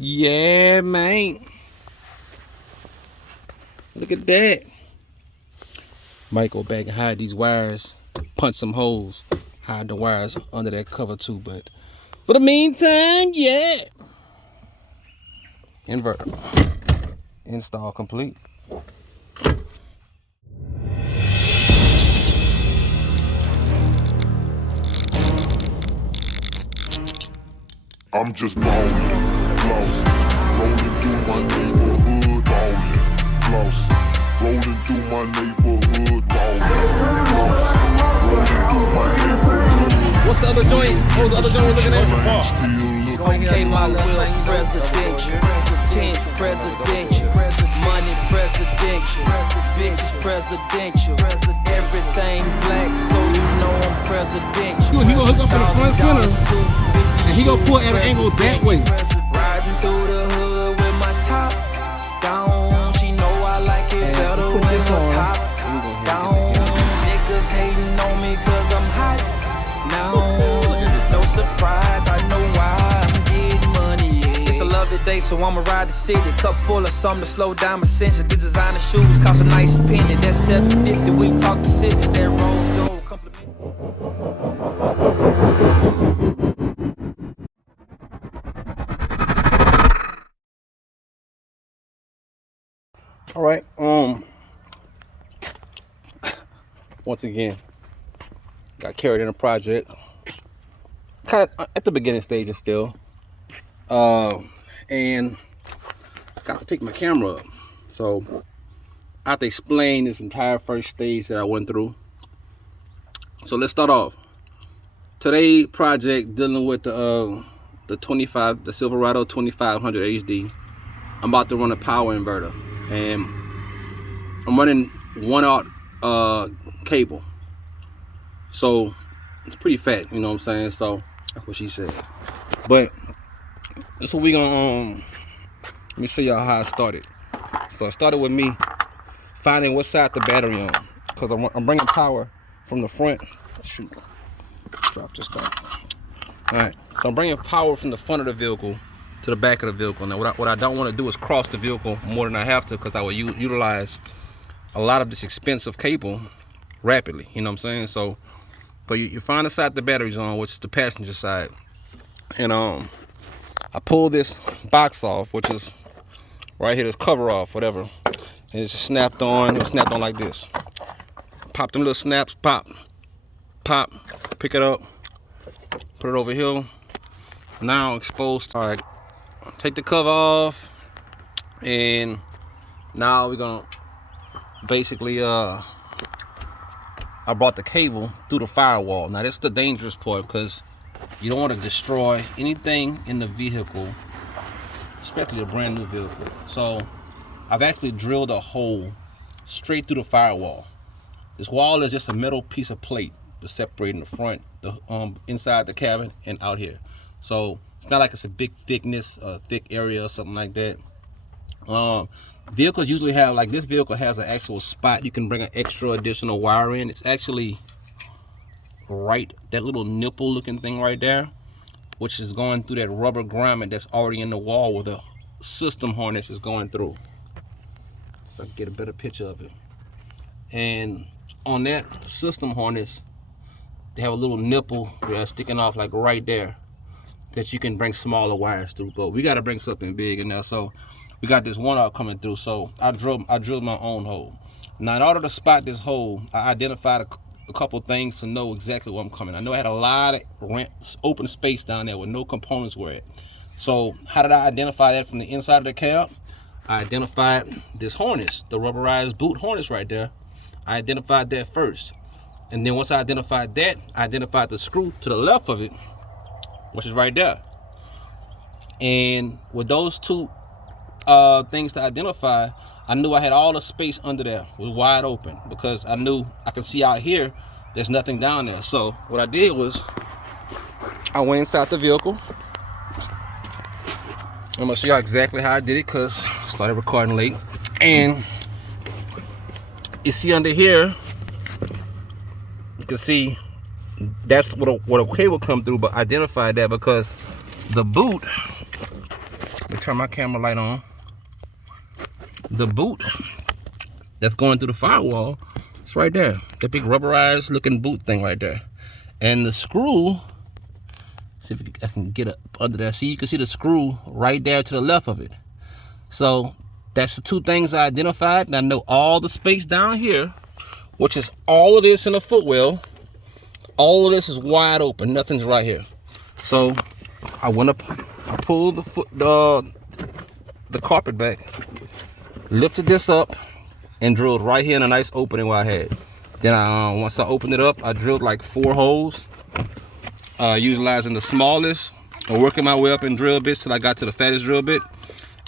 Yeah, man. Look at that. Might go back and hide these wires, punch some holes, hide the wires under that cover too. But for the meantime, yeah. Inverter. Install complete. I'm just ballin', flossing, rolling through my neighborhood, ballin', flossing, rolling through my neighborhood, ballin', flossing, rolling through my neighborhood. What's the other joint? What was the other joint we're looking at? Okay, my will presidential, 10 presidential, money presidential, bitches presidential, everything black, so you know I'm presidential. He gonna hook up in the front center, and he gonna pull at an angle that way. Riding through the hood with my top down. She know I like it better when the top down. Niggas hating on me cause I'm hot now. No surprise, I know why I'm getting money. Yeah. It's a lovely day, so I'ma ride the city. Cup full of something to slow down my senses. The designer shoes cost a nice penny. That's $750. We talk Pacifics, that roll dough compliment. All right. Once again, got carried in a project. Kind of at the beginning stages still. And got to pick my camera up. So I have to explain this entire first stage that I went through. So let's start off. Today project dealing with the Silverado 2500 HD. I'm about to run a power inverter, and I'm running 1/0 cable. So it's pretty fat, you know what I'm saying? So that's what she said. But this is what we gonna let me show y'all how I started. So I started with me finding what side the battery on, because I'm bringing power from the front. Shoot, drop this stuff. All right, so I'm bringing power from the front of the vehicle to the back of the vehicle. Now what I don't want to do is cross the vehicle more than I have to, because I will utilize a lot of this expensive cable rapidly, you know what I'm saying? So you find the side the battery's on, which is the passenger side, and I pull this box off, which is right here, this cover off, whatever, and it's just snapped on. It was snapped on like this. Pop them little snaps, pop, pick it up, put it over here. Now exposed. All right, take the cover off, and now we're gonna basically I brought the cable through the firewall. Now this is the dangerous part, because you don't want to destroy anything in the vehicle, especially a brand new vehicle. So I've actually drilled a hole straight through the firewall. This wall is just a metal piece of plate separating the front, the inside the cabin, and out here. So it's not like it's a big thickness, a thick area or something like that. Vehicles usually have, like this vehicle has an actual spot you can bring an extra additional wire in. It's actually right, that little nipple looking thing right there, which is going through that rubber grommet that's already in the wall where the system harness is going through. So I can get a better picture of it. And on that system harness, they have a little nipple that's sticking off like right there that you can bring smaller wires through. But we got to bring something big in there. So we got this 1/0 coming through. So I drilled my own hole. Now in order to spot this hole, I identified a couple things to know exactly where I'm coming. I know I had a lot of open space down there where no components were at. So how did I identify that from the inside of the cab? I identified this harness, the rubberized boot harness right there. I identified that first. And then once I identified that, I identified the screw to the left of it, which is right there. And with those two things to identify, I knew I had all the space under there was wide open, because I knew I could see out here there's nothing down there. So what I did was I went inside the vehicle. I'm gonna show you exactly how I did it, because I started recording late. And you see under here, you can see that's what a cable come through, but identify that because the boot Let me turn my camera light on. The boot that's going through the firewall, it's right there. The big rubberized looking boot thing right there. And the screw, see if I can get up under there. See, you can see the screw right there to the left of it. So that's the two things I identified. And I know all the space down here, which is all of this in the footwell. All of this is wide open. Nothing's right here. So I went up, I pulled the carpet back, lifted this up, and drilled right here in a nice opening where I had. Then once I opened it up, I drilled like 4 holes, utilizing the smallest, and working my way up in drill bits till I got to the fattest drill bit.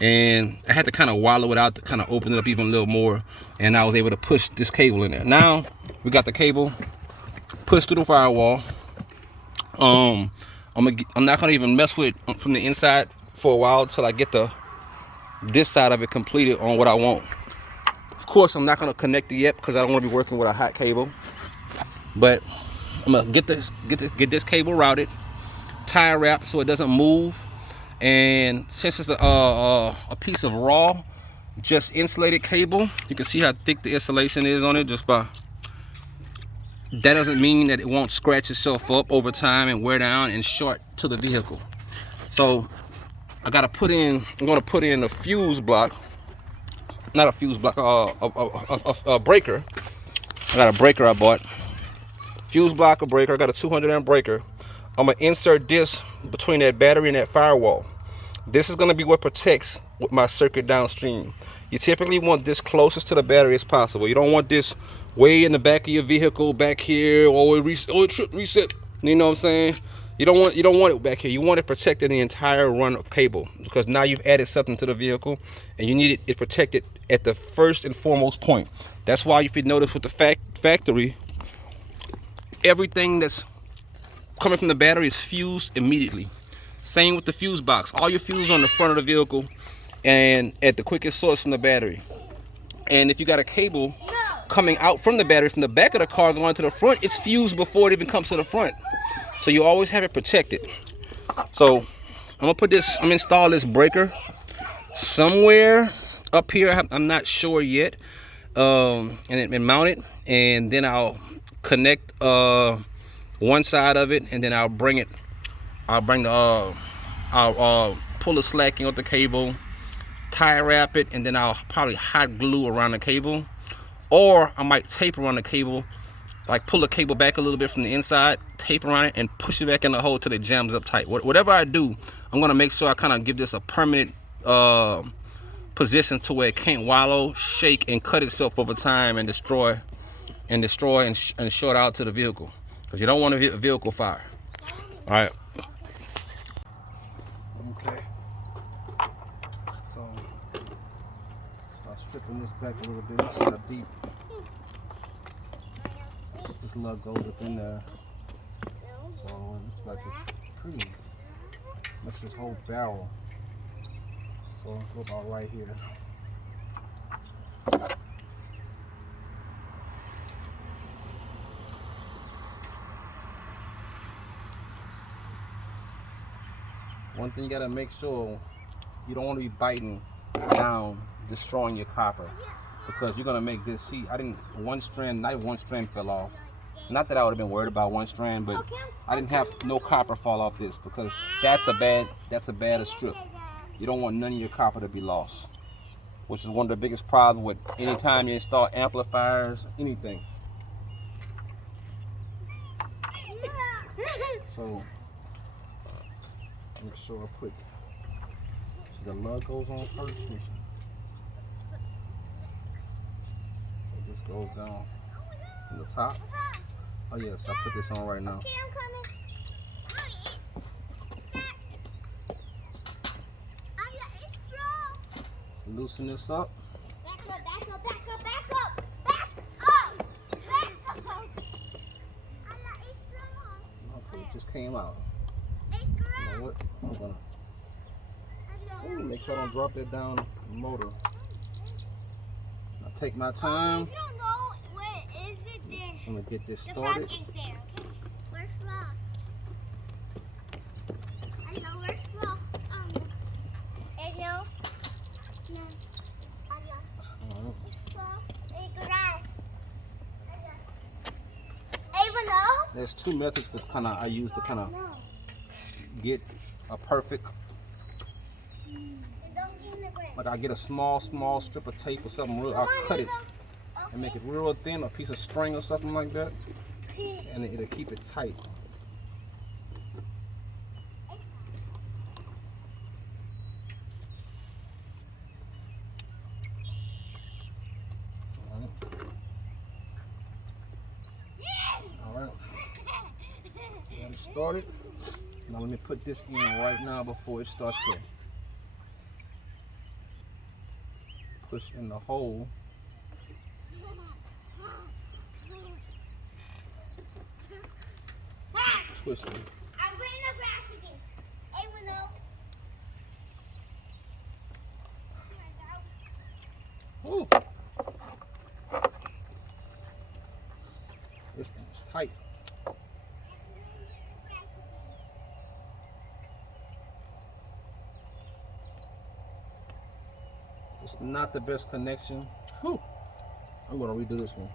And I had to kind of wallow it out to kind of open it up even a little more, and I was able to push this cable in there. Now we got the cable pushed through the firewall. I'm not gonna even mess with it from the inside for a while till I get this side of it completed on what I want. Of course, I'm not gonna connect it yet because I don't want to be working with a hot cable. But I'm gonna get this cable routed, tie wrapped so it doesn't move. And since it's a piece of raw, just insulated cable, you can see how thick the insulation is on it just by. That doesn't mean that it won't scratch itself up over time and wear down and short to the vehicle. So I'm gonna put in a fuse block, not a fuse block, a breaker. I got a breaker I bought. Fuse block, a breaker. I got a 200 amp breaker. I'm gonna insert this between that battery and that firewall. This is gonna be what protects my circuit downstream. You typically want this closest to the battery as possible. You don't want this way in the back of your vehicle, back here, or it reset. You know what I'm saying? You don't want it back here. You want it protecting the entire run of cable, because now you've added something to the vehicle, and you need it protected at the first and foremost point. That's why if you notice with the factory, everything that's coming from the battery is fused immediately. Same with the fuse box. All your fuses on the front of the vehicle and at the quickest source from the battery. And if you got a cable coming out from the battery from the back of the car going to the front, it's fused before it even comes to the front. So you always have it protected. So I'm gonna install this breaker somewhere up here. I'm not sure yet. And mount it, and then I'll connect one side of it, and then I'll pull the slacking off the cable, tie wrap it, and then I'll probably hot glue around the cable, or I might tape around the cable, like pull the cable back a little bit from the inside, tape around it, and push it back in the hole till it jams up tight. Whatever I do, I'm gonna make sure I kind of give this a permanent position to where it can't wallow, shake, and cut itself over time and destroy and short out to the vehicle, because you don't want a vehicle fire. All right. Okay. So start stripping this back a little bit. Let's see how deep this lug goes up in there. So it looks like it's pretty much this whole barrel. So go about right here. One thing you gotta make sure, you don't want to be biting down, destroying your copper, because you're gonna make this. See, not one strand fell off. Not that I would have been worried about one strand, but I didn't have no copper fall off this, because that's a bad strip. You don't want none of your copper to be lost, which is one of the biggest problems with any time you install amplifiers, anything. So make sure I put, so the lug goes on first. So this goes down from the top. Oh yes, I put this on right now. Okay, I'm coming. Loosen this up. Back up, back up, back up, back up, back up, back up. Okay, it just came out. It's You know what? I'm gonna make sure I don't drop that down the motor. I'll take my time. If you don't know where is it there? I'm gonna get this The started. rock is there. Where's rock? I know where's rock. There's two methods that I use to kind of get a perfect. Like I get a small strip of tape or something real. I'll cut it and make it real thin, a piece of string or something like that, and it'll keep it tight. Started. Now let me put this in right now before it starts to push in the hole. Twist it. I'm bringing the grass again. Hey, Willow. Ooh. This thing is tight. It's not the best connection. Whew. I'm gonna redo this one.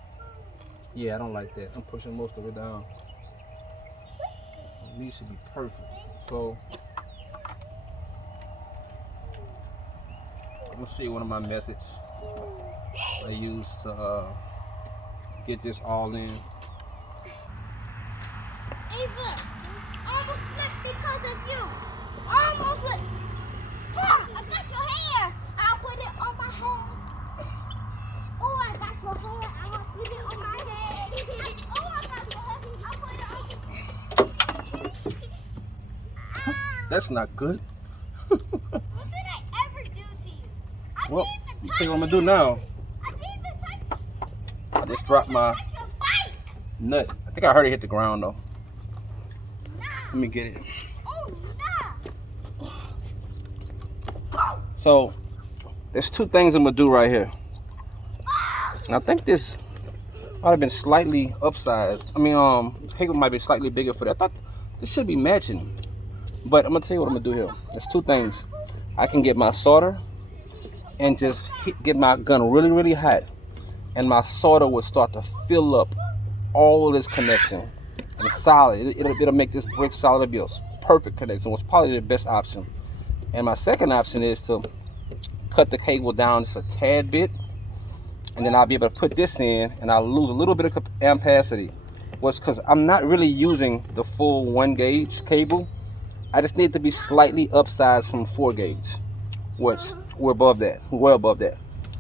Yeah, I don't like that. I'm pushing most of it down. It needs to be perfect. So I'm gonna show you one of my methods I use to get this all in. Ava, I almost slipped because of you. I almost slipped. Ah, I got your hair. I'll put it on my head. Oh, I got your hair. I'm gonna put it on my head. Oh, I got your hair. I'll put it on. That's not good. What did I ever do to you? I Well, need to you touch see what I'm gonna you. do now? I need to touch. I just dropped my Touch your bike. nut. I think I heard it hit the ground though. Nah. Let me get it. Oh, nah. So there's two things I'm gonna do right here. And I think this might have been slightly upsized. I mean, cable might be slightly bigger for that. I thought this should be matching. But I'm gonna tell you what I'm gonna do here. There's two things. I can get my solder and just get my gun really, really hot, and my solder will start to fill up all of this connection and solid. It'll make this brick solid. It'll be a perfect connection. It's probably the best option. And my second option is to cut the cable down just a tad bit, and then I'll be able to put this in, and I'll lose a little bit of ampacity. Because I'm not really using the full 1 gauge cable. I just need to be slightly upsized from 4 gauge, which we're above that, well above that.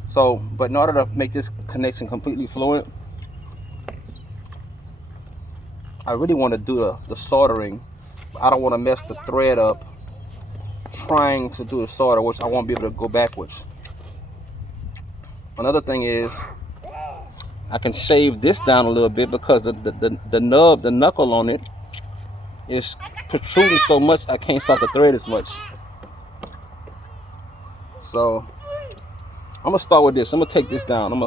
So, but in order to make this connection completely fluent, I really want to do the soldering. I don't want to mess the thread up trying to do the solder, which I won't be able to go backwards. Another thing is I can shave this down a little bit because the nub, the knuckle on it is protruding so much I can't start the thread as much. So I'm gonna start with this. I'm gonna take this down.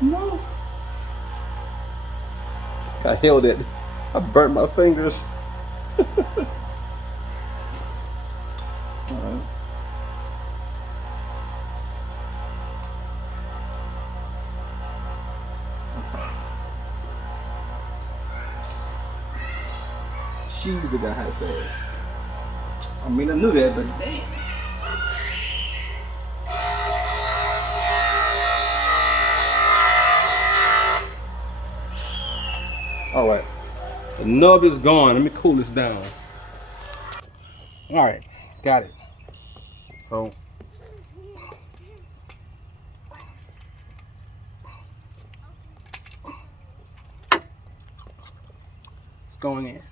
No. I held it. I burnt my fingers. All right. She's the guy had fast. I mean, I knew that, but damn. All right, the nub is gone. Let me cool this down. All right, got it. So it's going in.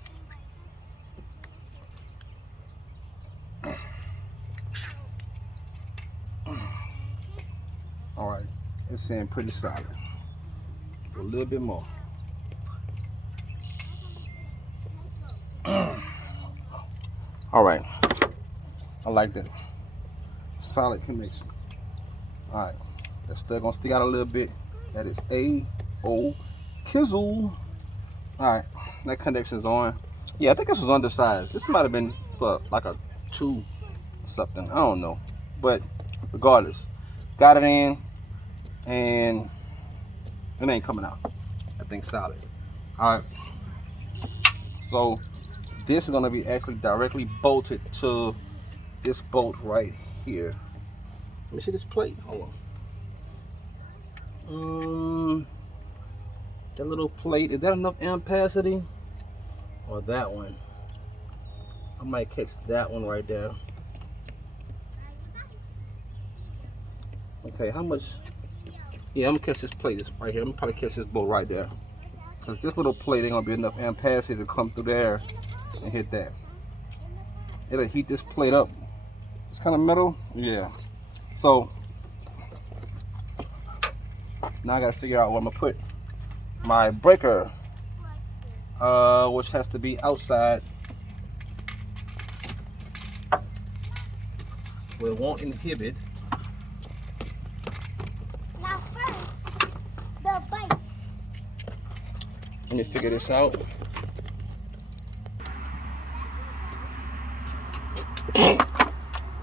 All right, it's saying pretty solid. A little bit more. All right, I like that. Solid connection. All right, that's still gonna stick out a little bit. That is A-O Kizzle. All right, that connection's on. Yeah, I think this was undersized. This might have been for like a 2 something. I don't know, but regardless, got it in, and it ain't coming out. That thing's solid. All right, so this is gonna be actually directly bolted to this bolt right here. Let me see this plate. Hold on. That little plate, is that enough ampacity? Or that one? I might catch that one right there. Okay, how much? Yeah, I'm gonna catch this plate right here. I'm gonna probably catch this bolt right there. Because this little plate ain't gonna be enough ampacity to come through there and hit that. It'll heat this plate up. It's kind of metal. Yeah. So now I gotta figure out where I'm gonna put my breaker, which has to be outside where it won't inhibit. Now first, the bike. Let me figure this out.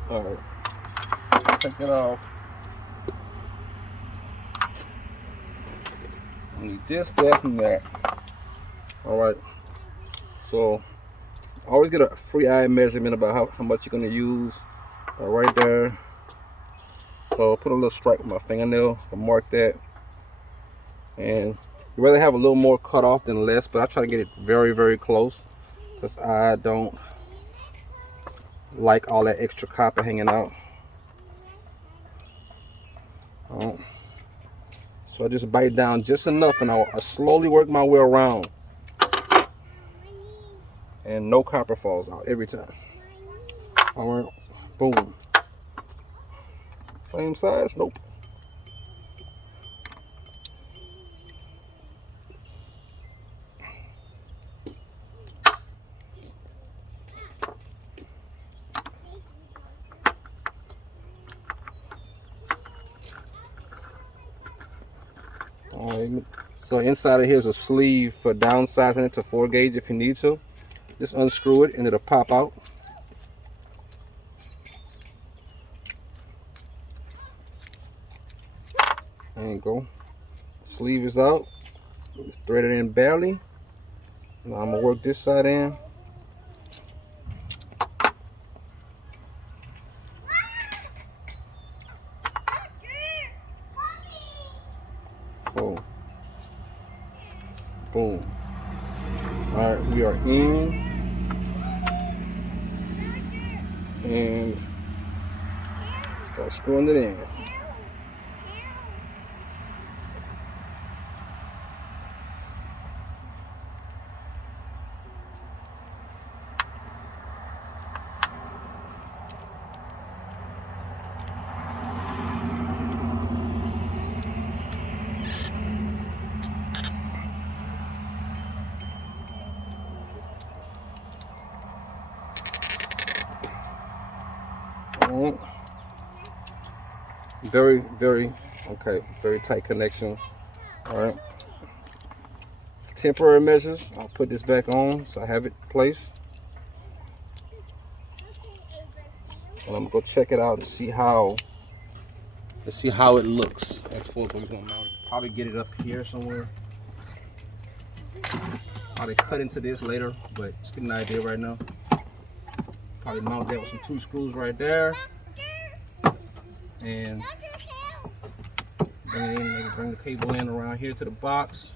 All right, take it off. I need this, that, and that. All right, so always get a free eye measurement about how much you're gonna use. Right there. So I'll put a little stripe with my fingernail and mark that. And you'd rather have a little more cut off than less, but I try to get it very, very close because I don't like all that extra copper hanging out. So I just bite down just enough, and I slowly work my way around, and no copper falls out every time. All right, boom. Same size? Nope. Alright, so inside of here is a sleeve for downsizing it to 4 gauge if you need to. Just unscrew it and it'll pop out. There you go. Sleeve is out. Just thread it in barely. Now I'm gonna work this side in. So, boom. All right, we are in, and start screwing it in. Very tight connection. All right, temporary measures. I'll put this back on so I have it placed, and I'm gonna go check it out and see how it looks. As far as we're gonna mount it. Probably get it up here somewhere. Probably cut into this later, but just get an idea right now. Probably mount that with some 2 screws right there, and bring it in, maybe bring the cable in around here to the box.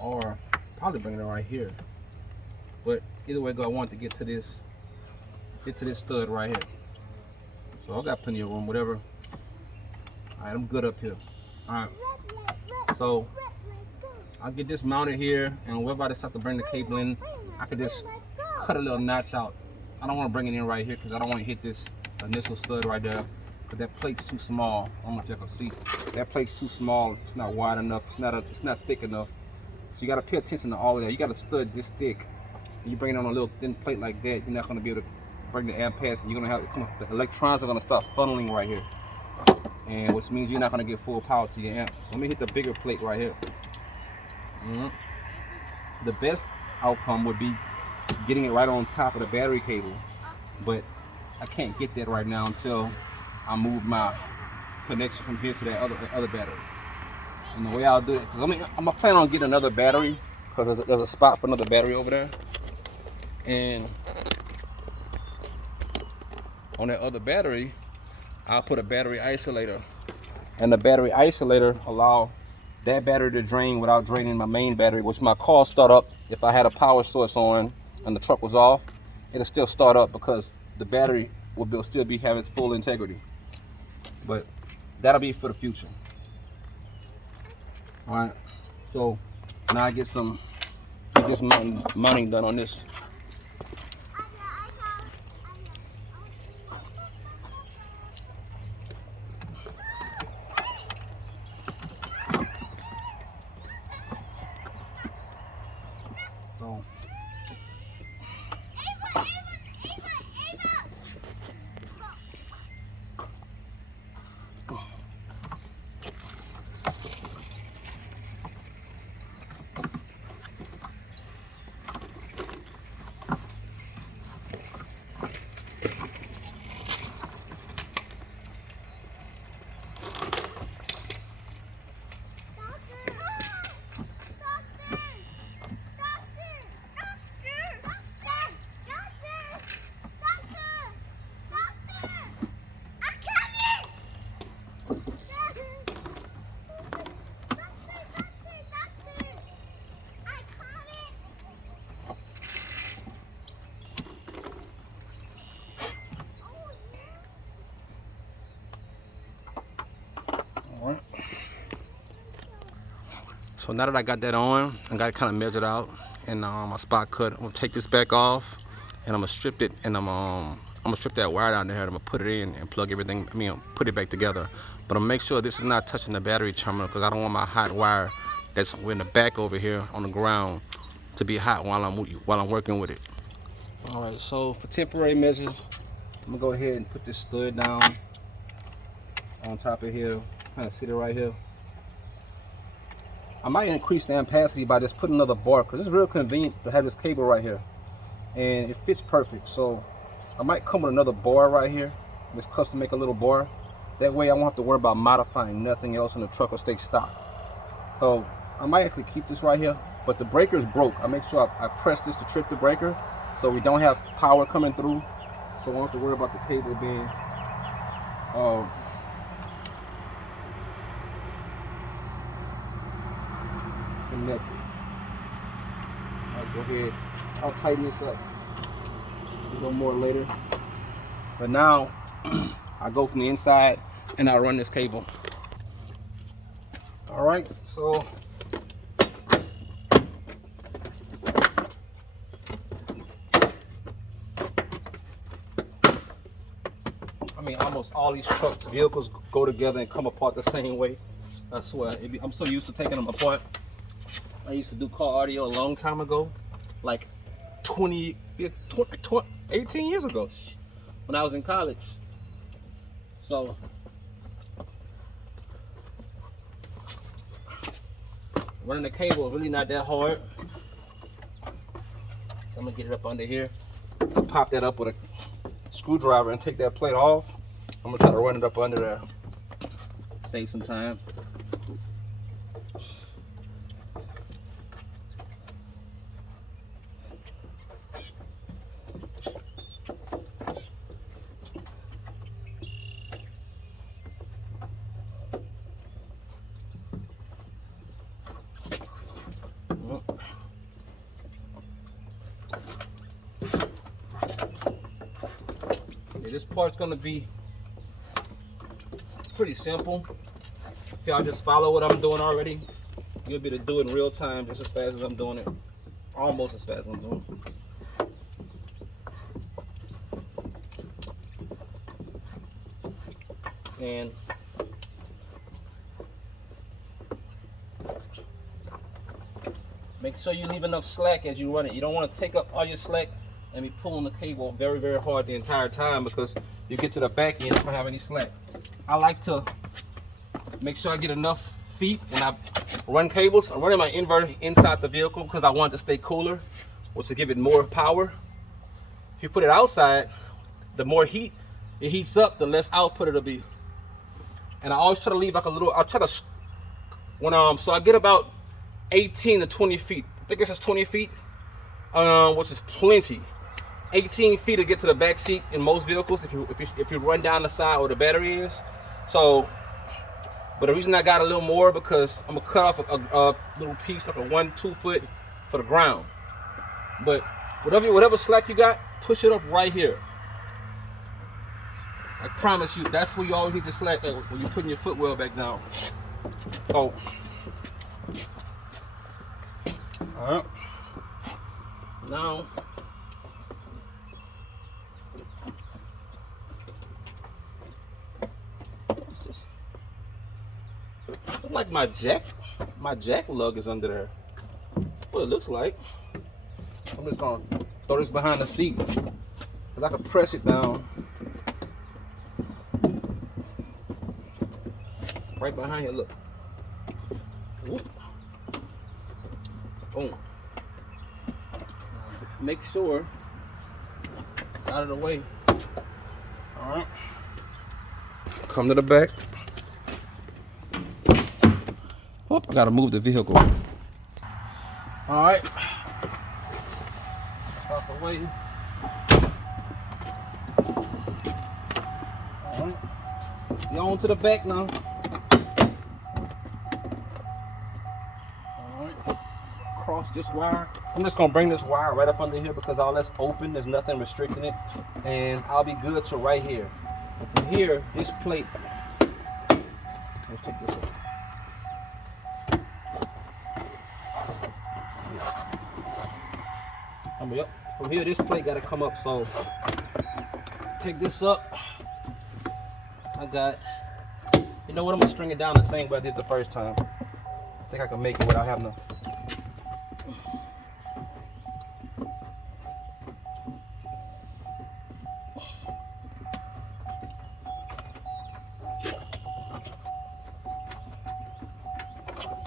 Or probably bring it right here. But either way, I want to get to this stud right here. So I got plenty of room, whatever. Alright, I'm good up here. Alright. So I'll get this mounted here, and wherever I decide to bring the cable in, I could just cut a little notch out. I don't want to bring it in right here because I don't want to hit this initial stud right there, because that plate's too small. I don't know if y'all can see. That plate's too small. It's not wide enough. It's not thick enough. So you got to pay attention to all of that. You got a stud this thick. And you bring it on a little thin plate like that, you're not going to be able to bring the amp past. You're going to have the electrons are going to start funneling right here, and which means you're not going to get full power to your amp. So let me hit the bigger plate right here. The best outcome would be getting it right on top of the battery cable, but I can't get that right now until I move my connection from here to that other battery. And the way I'll do it, because I'm gonna plan on getting another battery, because there's a spot for another battery over there, and on that other battery I'll put a battery isolator, and the battery isolator allow that battery to drain without draining my main battery, which my car start up. If I had a power source on and the truck was off, it'll still start up because the battery will still have its full integrity. But that'll be for the future. All right, so now I get this mounting done on this. So So now that I got that on, I got it kind of measured out, and my spot cut. I'm gonna take this back off, and I'm gonna strip it, and I'm gonna strip that wire down there. I'm gonna put it in and plug everything. Put it back together. But I'm gonna make sure this is not touching the battery terminal, because I don't want my hot wire that's in the back over here on the ground to be hot while I'm working with it. All right. So for temporary measures, I'm gonna go ahead and put this stud down on top of here. Kind of sit it right here. I might increase the ampacity by just putting another bar, because it's real convenient to have this cable right here, and it fits perfect. So I might come with another bar right here, just custom make a little bar. That way I won't have to worry about modifying nothing else, and the truck will stay stock. So I might actually keep this right here, but the breaker is broke. I make sure I press this to trip the breaker, so we don't have power coming through. So I won't have to worry about the cable being connected. Alright, go ahead. I'll tighten this up a little more later. But now I go from the inside and I run this cable. Alright, so almost all these vehicles go together and come apart the same way. I swear, I'm so used to taking them apart. I used to do car audio a long time ago, like 18 years ago, when I was in college. So running the cable is really not that hard. So I'm gonna get it up under here, pop that up with a screwdriver and take that plate off. I'm gonna try to run it up under there, save some time. This part's gonna be pretty simple if y'all just follow what I'm doing already. you'll be able to do it in real time just as fast as I'm doing it. Almost as fast as I'm doing it. And make sure you leave enough slack as you run it. You don't want to take up all your slack and be pulling the cable very, very hard the entire time, because you get to the back end, you don't have any slack. I like to make sure I get enough feet when I run cables. I'm running my inverter inside the vehicle because I want it to stay cooler, which to give it more power. If you put it outside, the more heat it heats up, the less output it'll be. And I always try to leave like a little, I'll try to, so I get about 18 to 20 feet. I think it's just 20 feet, which is plenty. 18 feet to get to the back seat in most vehicles if you run down the side where the battery is. So, but the reason I got a little more because I'm gonna cut off a little piece, like a 1-2 foot for the ground. But whatever slack you got, push it up right here. I promise you, that's where you always need to slack at when you're putting your footwell back down. Oh. Alright. Now, what's this? Look like my jack lug is under there. What it looks like. I'm just gonna throw this behind the seat, because I can press it down. Right behind here, look. Whoop. Boom. Make sure it's out of the way. Alright. Come to the back. Oh, I gotta move the vehicle. Alright. Out the way. Alright. Get on to the back now. Across this wire. I'm just gonna bring this wire right up under here because all that's open, there's nothing restricting it, and I'll be good to right here. And from here, this plate, let's take this off. Yep. From here, this plate gotta come up, so take this up. I got, you know what, I'm gonna string it down the same way I did the first time. I think I can make it without having to.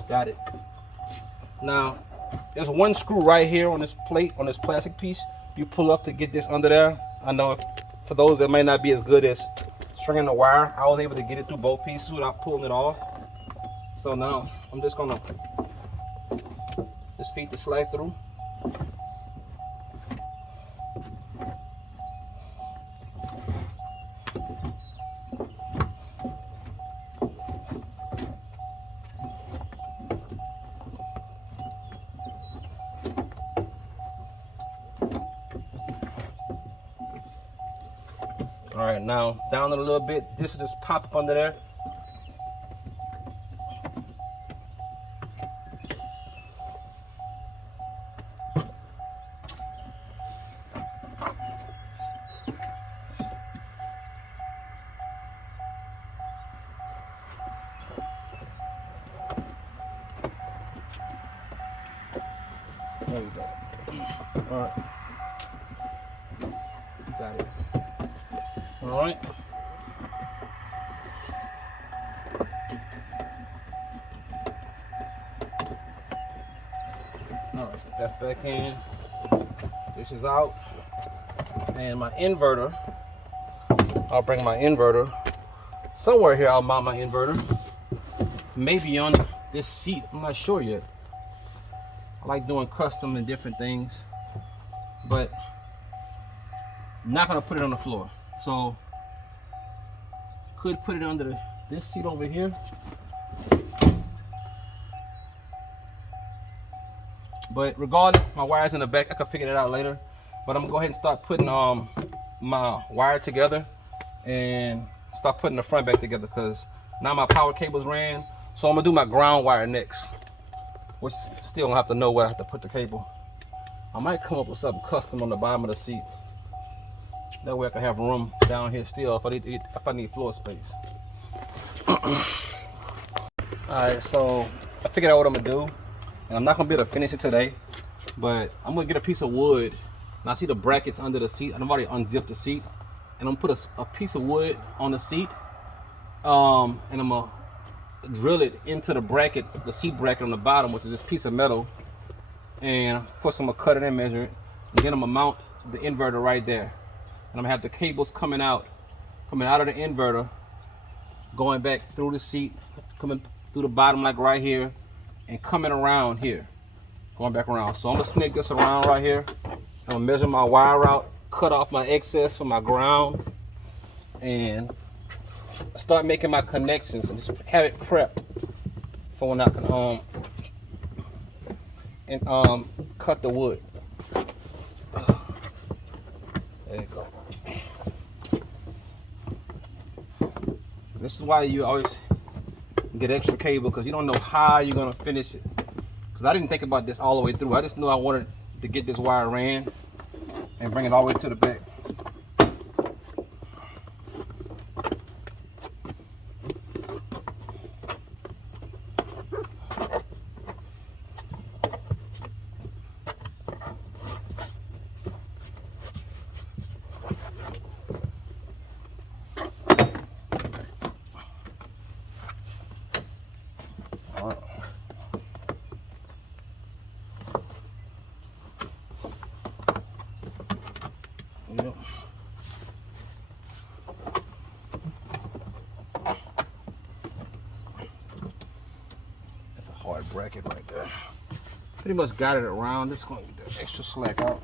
Got it. Now, there's one screw right here on this plate, on this plastic piece. You pull up to get this under there. I know for those that may not be as good as stringing the wire, I was able to get it through both pieces without pulling it off. So now, I'm just gonna just feed the slack through. All right, now down it a little bit. This will just pop up under there. There we go. All right. Got it. All right. All right, that's back in. This is out. And my inverter, I'll bring my inverter. Somewhere here I'll mount my inverter. Maybe on this seat, I'm not sure yet. I like doing custom and different things, but I'm not gonna put it on the floor. So could put it under this seat over here. But regardless, my wire's in the back. I can figure that out later. But I'm gonna go ahead and start putting my wire together and start putting the front back together, because now my power cable's ran. So I'm gonna do my ground wire next. which still don't have to know where I have to put the cable. I might come up with something custom on the bottom of the seat. That way I can have room down here still if I need floor space. Alright, so I figured out what I'm gonna do. And I'm not gonna be able to finish it today, but I'm gonna get a piece of wood. And I see the brackets under the seat, and I've already unzipped the seat. And I'm gonna put a piece of wood on the seat. And I'm gonna drill it into the bracket, the seat bracket on the bottom, which is this piece of metal. And of course I'm gonna cut it and measure it. And then I'm gonna mount the inverter right there. And I'm gonna have the cables coming out of the inverter, going back through the seat, coming through the bottom like right here, and coming around here, going back around. So I'm gonna snake this around right here. I'm gonna measure my wire out, cut off my excess from my ground, and start making my connections and just have it prepped for when I can cut the wood. There you go. This is why you always get extra cable, because you don't know how you're gonna finish it. Because I didn't think about this all the way through. I just knew I wanted to get this wire ran and bring it all the way to the back. Yep. That's a hard bracket right there. Pretty much got it around. Just gonna get that extra slack out.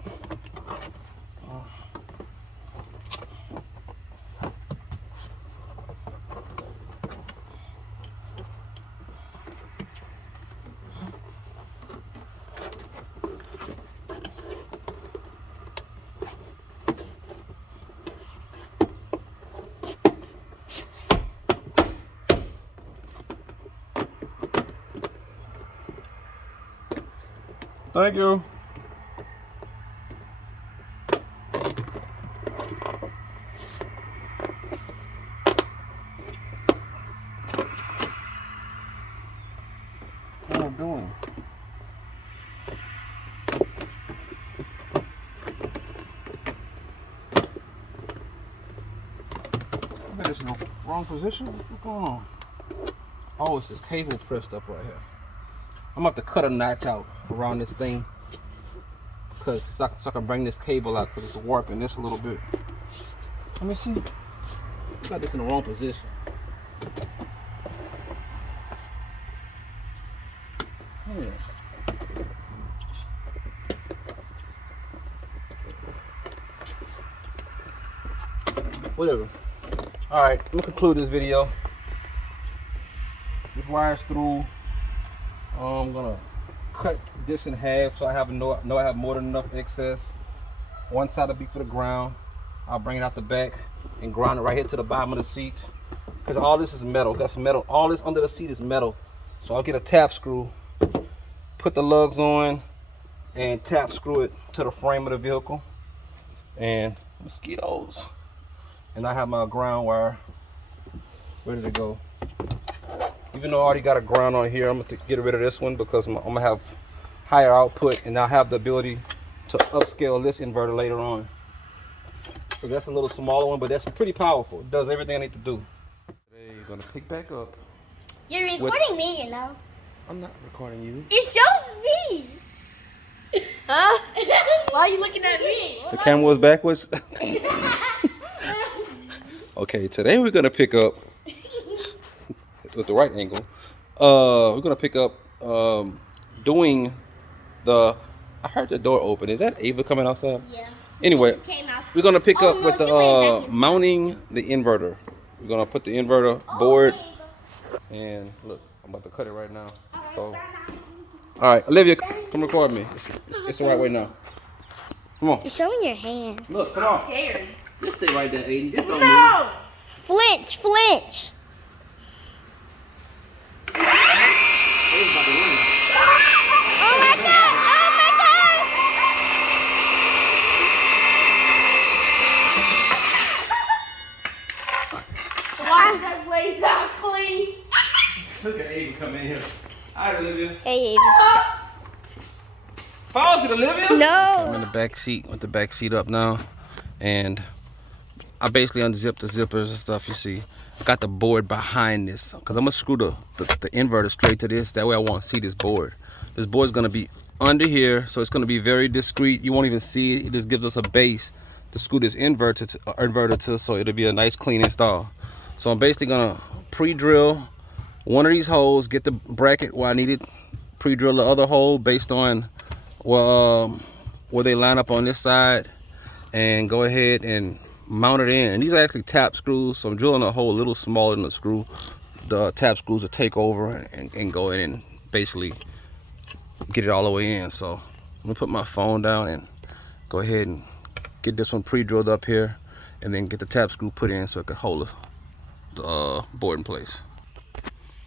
Thank you. What am I doing? I bet it's in the wrong position. What's going on? Oh, it's this cable pressed up right here. I'm gonna have to cut a notch out around this thing, because so I can bring this cable out, because it's warping this a little bit. Let me see. I got this in the wrong position. Yeah. Whatever. Alright, I'm gonna conclude this video. This wire's through. I'm gonna cut this in half so I know I have more than enough excess. One side will be for the ground. I'll bring it out the back and ground it right here to the bottom of the seat, because all this is metal. That's metal. All this under the seat is metal. So I'll get a tap screw, put the lugs on, and tap screw it to the frame of the vehicle. And mosquitoes. And I have my ground wire ready to go. Even though I already got a ground on here, I'm going to get rid of this one, because I'm going to have higher output, and I'll have the ability to upscale this inverter later on. So that's a little smaller one, but that's pretty powerful. It does everything I need to do. Today you're going to pick back up. You're recording me, you know. I'm not recording you. It shows me. Huh? Why are you looking at me? The camera was backwards. Okay, today we're going to pick up with the right angle. We're gonna pick up doing the. I heard the door open. Is that Ava coming outside? Yeah. Anyway, we're gonna pick up with she went the mounting the inverter. We're gonna put the inverter board, and look, I'm about to cut it right now. So, all right, Olivia, come record me. It's the right way now. Come on. You're showing your hand. Look, come on. Scared. Just stay right there, Aiden. Just don't No! Flinch, flinch. move. Aiden's about to run. Hi, Olivia. Hey, Pause it, Olivia. no. I'm in the back seat with the back seat up now, and I basically unzipped the zippers and stuff. You see, I got the board behind this because I'm gonna screw the inverter straight to this. That way I won't see this board. This board's gonna be under here, so it's gonna be very discreet. You won't even see it. It just gives us a base to screw this inverter to, so it'll be a nice clean install. So I'm basically gonna pre-drill one of these holes, get the bracket where I need it, pre-drill the other hole based on where they line up on this side, and go ahead and mount it in. And these are actually tap screws, so I'm drilling a hole a little smaller than the screw. The tap screws will take over and go in and basically get it all the way in. So I'm gonna put my phone down and go ahead and get this one pre-drilled up here, and then get the tap screw put in so it can hold the board in place.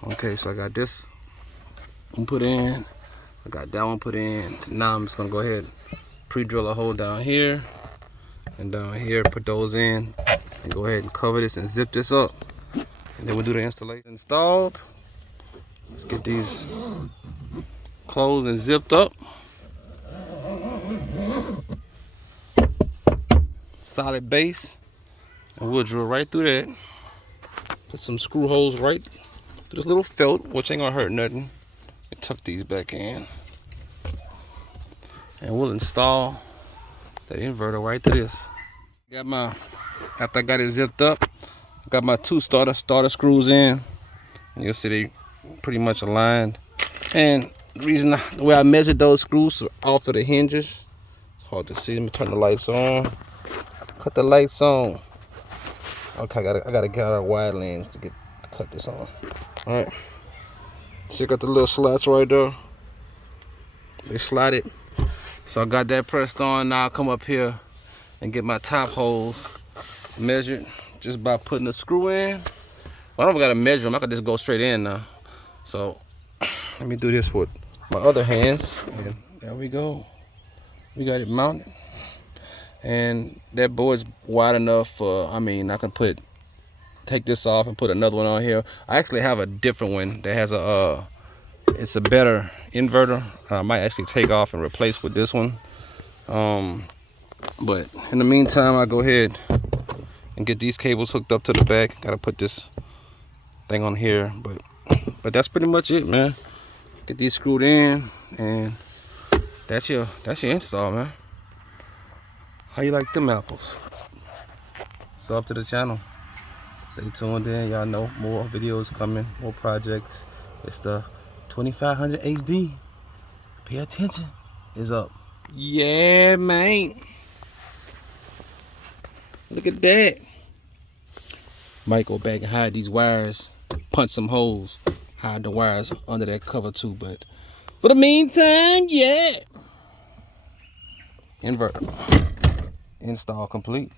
Okay, so I got this one put in, I got that one put in. Now I'm just gonna go ahead and pre-drill a hole down here and down here, put those in, and go ahead and cover this and zip this up, and then we'll do the installation. Installed. Let's get these closed and zipped up. Solid base, and we'll drill right through that. Put some screw holes right through this little felt, which ain't gonna hurt nothing, and tuck these back in, and we'll install that inverter right to this. After I got it zipped up, I got my two starter screws in, and you'll see they pretty much aligned. And the way I measured those screws off of the hinges, it's hard to see. Let me turn the lights on. Cut the lights on. Okay, I gotta get out a wide lens to cut this on. All right. Check out the little slots right there. They slotted. So I got that pressed on. Now I'll come up here and get my top holes measured just by putting the screw in. Well, I don't even gotta measure them. I can just go straight in now. So let me do this with my other hands. And there we go. We got it mounted. And that board's wide enough for, I can take this off and put another one on here. I actually have a different one that has it's a better inverter. I might actually take off and replace with this one. But in the meantime, I'll go ahead and get these cables hooked up to the back. Gotta put this thing on here, but that's pretty much it, man. Get these screwed in, and that's your install, man. How you like them apples? Sub to the channel. Stay tuned in. Y'all know more videos coming, more projects. It's the 2500 HD. Pay attention. Is up. Yeah, man. Look at that. Might go back and hide these wires. Punch some holes. Hide the wires under that cover too. But for the meantime, yeah. Inverter. Install complete.